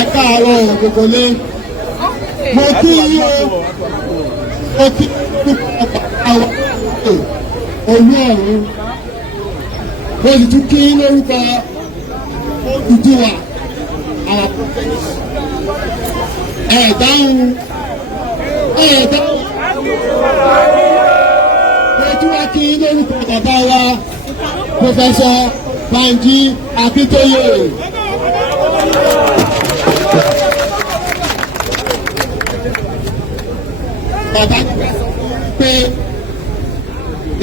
Ẹ káàárọ̀ gbogbo lé mo kí yín o mo kí àwọn olú ọ̀run mo sì tún kí lórúkọ Odùduwà àwọn ẹ̀dáhùn mo tún wá kí lórúkọ bàbá wa Pòfẹ́sọ̀ Bánjí Akíntóyè. Bàbá pé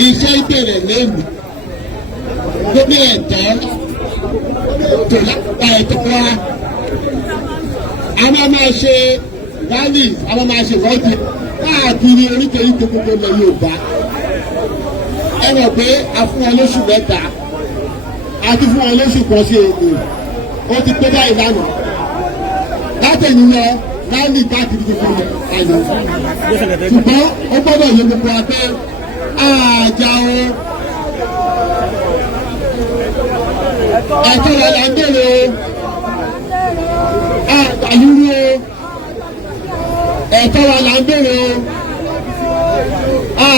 iṣẹ́ ìbẹ̀rẹ̀ lẹ́nu lórí ẹ̀tọ́ tó lápá ẹ̀tọ́ wa. A máa ṣe rally, a máa ṣe ìwọ́de káàkiri oríkèéríkèé gbogbo ilẹ̀ Yorùbá. Ẹ rò pé a fún wọn lóṣù mẹ́ta, a ti fún wọn lóṣù kan sí èdè, ó ti pé báyìí lánàá. Látẹ̀yìn lọ láàlì káàkiri gbogbo àyè ṣùgbọ́n ó gbọ́dọ̀ yẹ gbogbo abẹ́ àjà o ẹ̀tọ́ wa là ń bèrè o àgbàlúrú o ẹ̀tọ́ wa là ń bèrè o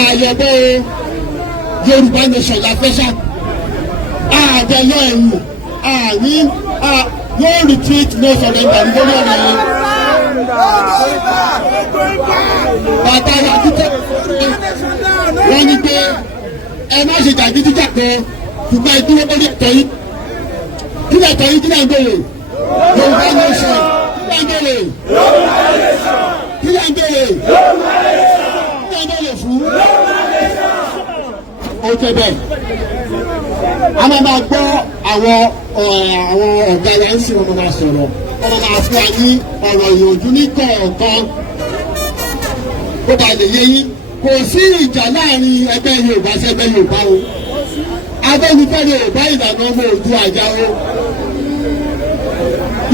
àyẹ̀bọ̀ o Yorùbá nation la fẹ́ ṣá àjẹyọ ẹ̀wù àní no retreat no surrender nítorí ọ̀rọ̀ yẹn. Bàbá wa títẹ̀ wọ́n ní pé ẹ má ṣe jàgídíjàgan ṣùgbọ́n ẹ dúró lórí ẹ̀tọ́ yìí. Kí ni ẹ̀tọ́ yìí kí ni ẹ̀ ń bèrè? Yorùbá nation kí ni ẹ̀ ń bèrè? Kí ni ẹ̀ ń bèrè? Kí ni ẹ̀ ń bèrè fún? Ó tẹ́ bẹ́ẹ̀. A máa gbọ́ àwọn ọ̀gá wa ń sìn wọn máa sọ̀rọ̀. Wọ́n máa fún wa ní ọ̀rọ̀ ìyànjú ní kọ̀ọ̀kan. Ó bá lè yé yín. Kò sí ìjà láàrin ẹgbẹ́ Yorùbá sí ẹgbẹ́ Yorùbá o. Abẹ́nifẹ́re Yorùbá ìlànà ọmọ Oòduà àjà o.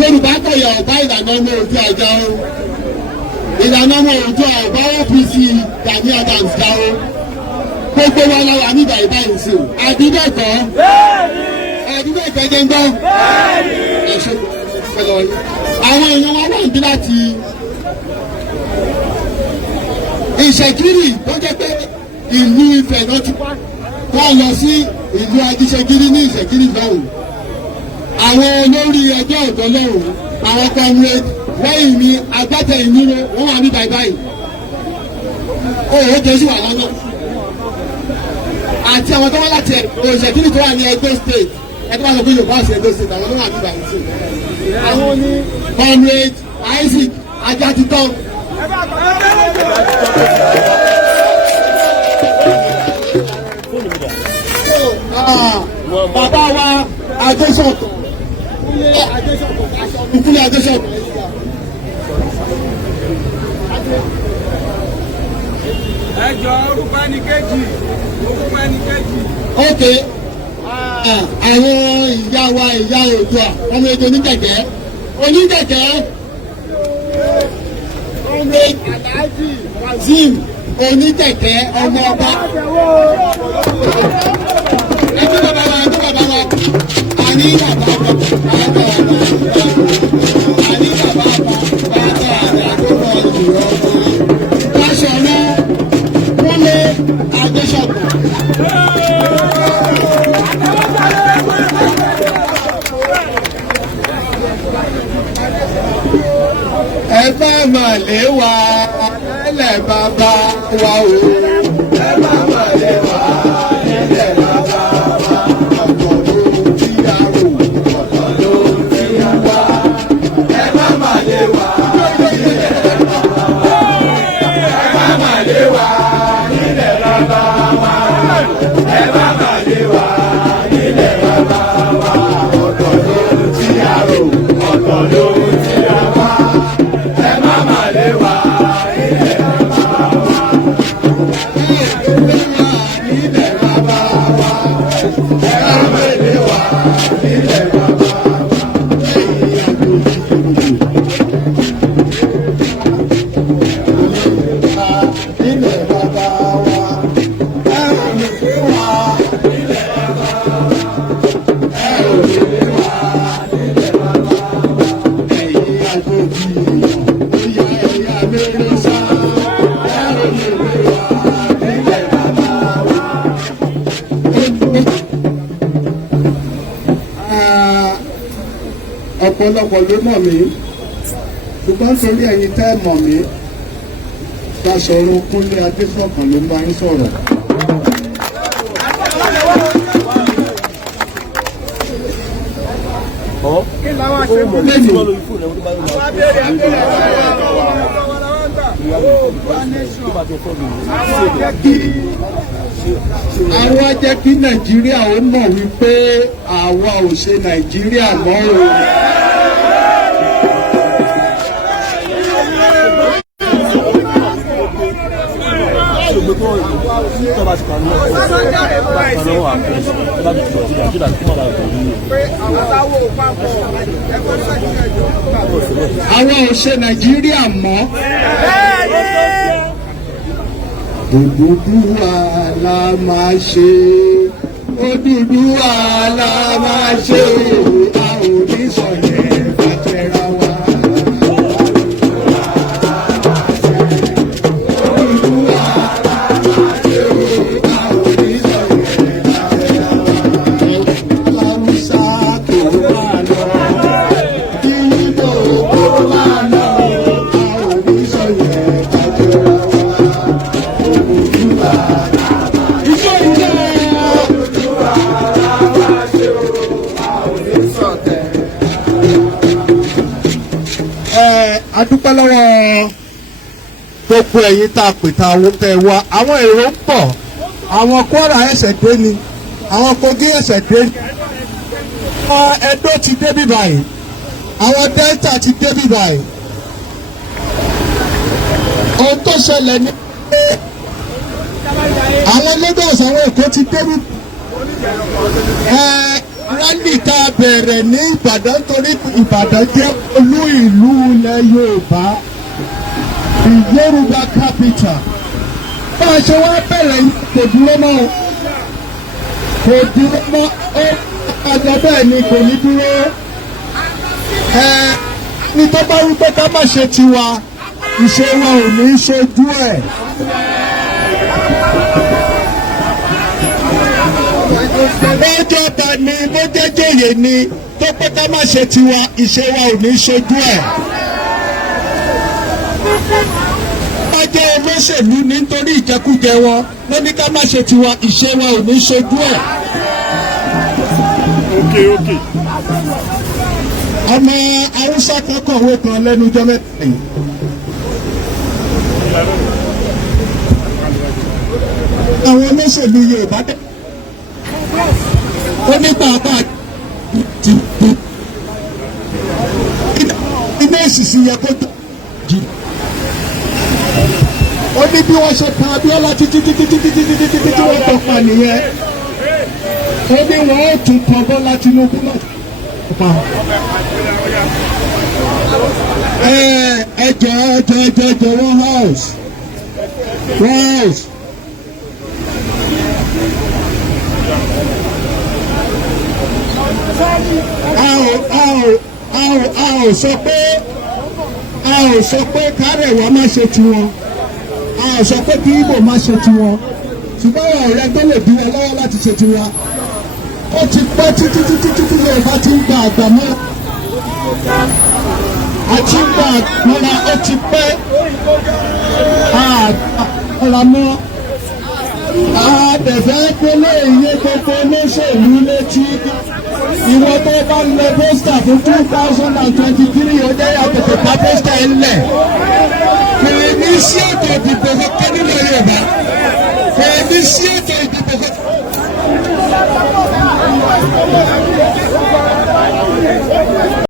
Yorùbá kọ̀yà ọ̀bá ìlànà ọmọ Oòduà àjà o. Ìlànà ọmọ Oòduà ọ̀bá OPC Gani Adams jà o. Gbogbo wa la wà nígbà ìbáyìí sí o. Àdúgbẹ̀kọ́. Àdúgbẹ̀kọ́ jẹ́ ń gbọ́. Ẹ̀ṣẹ̀ àwọn èèyàn wa wà níbí láti Ìṣẹ̀gírì tó jẹ́ pé ìlú Ifẹ̀ náà ti wọ́n lọ sí ìlú Ajíṣẹ́gírì ní Ìṣẹ̀gírì lọ́hùn. Àwọn olórí ẹgbẹ́ ọ̀dọ́ lọ́hùn àwọn comrade lẹ́yìn ní agbátẹ̀ ìnúró wọ́n wà ní báyìí. Òòrùn Jésù wà lọ́nà. Àti àwọn tó wá láti Ìṣẹ̀gírì tó wà ní Ẹdó state ẹgbẹ́ wọn lọ bí Yorùbá ṣe Ẹdó state àwọn tó wà ní báyìí sí. Àwọn ní comrade Isaac Ajatitọ́. Bàbá wa Adésọ̀tọ̀ ìpínlẹ̀ Adésọ̀tọ̀. Ẹjọ́ orúkọ ẹni kejì. Ok, àwọn ìyá wa ìyá Oòduà ọmọ èdè oníkẹ̀kẹ́ ọmọ Alhaji Kazeem oníkẹ̀kẹ́ ọmọ ọba. Ẹgbẹ́ bàbá wa àní bàbá àní bàbá àgbọ̀gbọ̀ ìjùlọ Fáṣọlá Kúnlé Adésọ̀tọ̀. Ẹ bá mà lé wa lẹ́lẹ̀ bàbá wa o. Ẹ bá mà lé wa lẹ́lẹ̀ bàbá wa. Ọ̀tọ̀ ló ti yá o, ọ̀tọ̀ ló ti yá wa. Ẹ bá mà lé wa lẹ́lẹ̀ bàbá wa. Ẹ bá mà lé wa lẹ́lẹ̀ bàbá wa. Ẹ bá mà lé wa lẹ́lẹ̀ bàbá wa. Ọ̀tọ̀ ló ti yá o, ọ̀tọ̀ ló ti yá wa. Ẹ má mà lé wa ilẹ̀. ọ̀pọ̀lọpọ̀ ló mọ̀ mí ṣùgbọ́n nítorí ẹ̀yin tẹ́ mọ̀ mí Basọ̀run Kúnlé Adéfọ̀kàn ló ń bá yín sọ̀rọ̀. Àwa jẹ́ kí Nàìjíríà ó mọ̀ wípé àwa ò ṣe Nàìjíríà mọ́ o. Àwa ò ṣe Nàìjíríà mọ́. Odùduwà la máa ṣe, Odùduwà la máa ṣe, a ò ní sọ̀yẹ̀ bàtẹ́ra wa. Adúpẹ́ lọ́wọ́ gbogbo ẹ̀yin tá a pè ta owó tẹ́ wá. Àwọn èrò ń pọ̀, àwọn Kwara ẹsẹ̀ dé ni, àwọn Kogi ẹsẹ̀ dé ni, àwọn Ẹdó ti débí báyìí, àwọn Delta ti débí báyìí. Ohun tó ṣẹlẹ̀ ní pé àwọn Lagos àwọn Èkó ti débí. Rálì tá a bẹ̀rẹ̀ ní Ìbàdàn torí Ìbàdàn jẹ́ olú ìlú ilẹ̀ Yorùbá, the Yorùbá capital. Bá a ṣe wá bẹ̀rẹ̀ kò dúró mọ́ ó àjọ bẹ́ẹ̀ ni kò ní dúró. Ní tó bá wípé ká má ṣe tiwa, ìṣe wa ò ní ṣojú ẹ̀. Bọ́jọba ni bójẹ́jòyè ni tó pé ká má ṣe tiwa, ìṣe wa ò ní ṣojú ẹ̀. Bọ́jọ́ olóṣèlú nítorí ìjẹkújẹ wọn ló ní ká má ṣe tiwa, ìṣe wa ò ní ṣojú ẹ̀. Okay. Ọmọ Haúsá kan kọ̀wé kan lẹ́nu ọjọ́ mẹ́ta yìí. Àwọn olóṣèlú Yorùbá dẹ̀. Ó ní bàbá ti kú. Iná ìsìsì yẹ kó tó jì. Ó ní bí wọ́n ṣe pa Abíọ́lá títí tí wọ́n tọ́ pa nìyẹn. Ó ní wọ́n ó tún pọ̀ Bọ́lá Tinubu náà pa. Ẹjọ́ wọ́n house. A ò sọ pé kárẹ̀wá má ṣe tiwọn, a ò sọ pé kí Ìgbò má ṣe tiwọn, ṣùgbọ́n àwọn ọ̀rẹ́ tó lè bí wọn lọ́wọ́ láti ṣe tiwa. Ó ti pẹ́ títí Yorùbá ti ń gba àgbà mọ́, àti ń gba àgbà ó ti pẹ́ àgbà mọ́. Àdẹ̀fẹ́ gbélé iye gbogbo olóṣèlú létí. Ìwọ tó bá lẹ pósítà fún 2023 ó jẹ́ àtẹ̀tẹ̀ bá pósítà ẹ̀ ńlẹ̀. Kò ní sí ètò ìdìbò kankan nílẹ̀ Yorùbá. Kò ní sí ètò ìdìbò kankan.